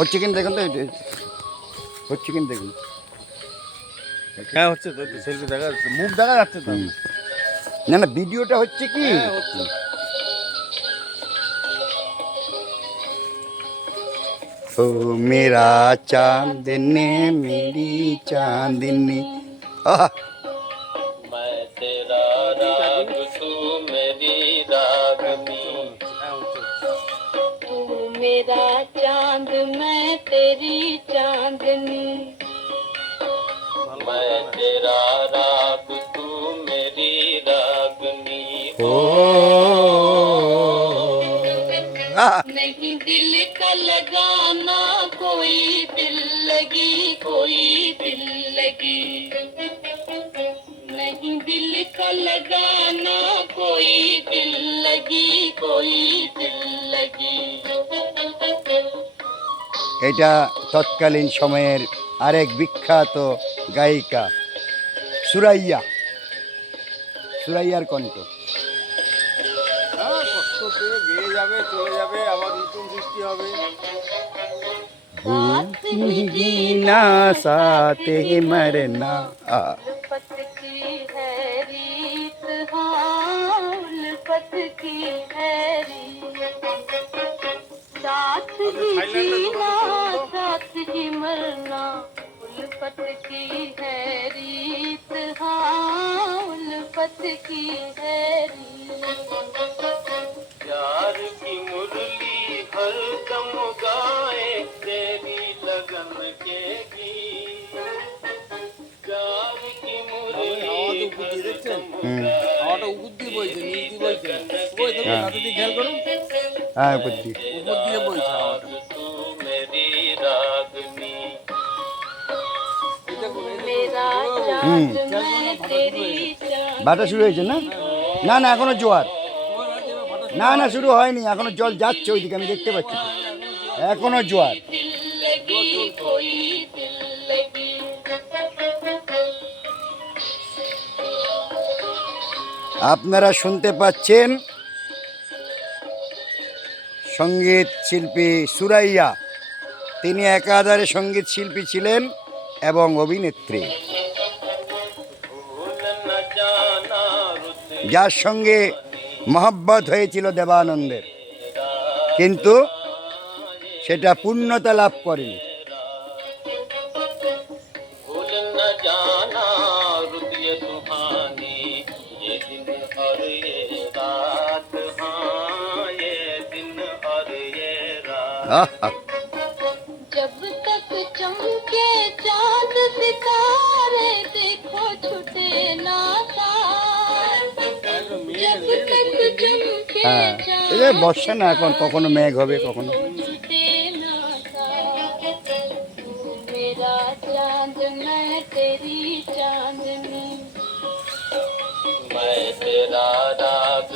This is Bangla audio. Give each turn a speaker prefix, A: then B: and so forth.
A: হচ্ছে কিনা দেখুন তো এটা- হচ্ছে কিনা দেখুন
B: হ্যাঁ হচ্ছে তো সেলফি দেখা যাচ্ছে মুখ দেখা যাচ্ছে তো
A: হুম। না না ভিডিওটা হচ্ছে কি
B: হ্যাঁ, হচ্ছে।
A: ओ मेरा चांदने मेरी चांदनी आह,
C: मैं तेरा राग तू मेरी रागनी
B: হ্যাঁ হচ্ছে
D: तू मेरा चांद मैं तेरी चांदनी।
C: मैं तेरा राग तू मेरी रागनी।
A: ओ। आह,
D: नहीं दिल का लगाना कोई दिल लगी कोई दिल लगी। नहीं दिल का लगाना कोई दिल लगी कोई
A: এটা তৎকালীন সময়ের আরেক বিখ্যাত গায়িকা সুরাইয়া। সুরাইয়ার কণ্ঠ।
B: হ্যাঁ, যাবে চলে যাবে আবার নতুন সৃষ্টি হবে।
A: না সাথে মরনা
D: उल्फत की है रीत
C: प्यार की मुरली हर दम गाए तेरी लगन के गीत प्यार की मुरली हर दम
B: হাওয়াটা উপর দিয়ে বইছে নিচ দিয়ে বইছে বই দেখো
A: হ্যাঁ।
B: তাতে দিয়ে খেয়াল করুন
A: হ্যাঁ বুদ্ধি
B: উপর দিয়ে বইছে হাওয়াটা
A: ভাটা শুরু হয়েছে না? না না এখনও জোয়ার। না না, শুরু হয়নি এখনও জল যাচ্ছে ওইদিকে, আমি দেখতে পাচ্ছি। এখনও জোয়ার। আপনারা শুনতে পাচ্ছেন সংগীত শিল্পী সুরাইয়া। তিনি একাধারে সংগীত শিল্পী ছিলেন এবং অভিনেত্রী। যার সঙ্গে মহব্বত হয়েছিল দেবানন্দের। কিন্তু সেটা পূর্ণতা লাভ করেনি।
C: भूल
A: হ্যাঁ এই যে বর্ষা না এখন কখনো মেঘ হবে কখনো
D: छुटे ना तार तू मेरा चांद मैं तेरी चांदनी
C: मैं तेरा राग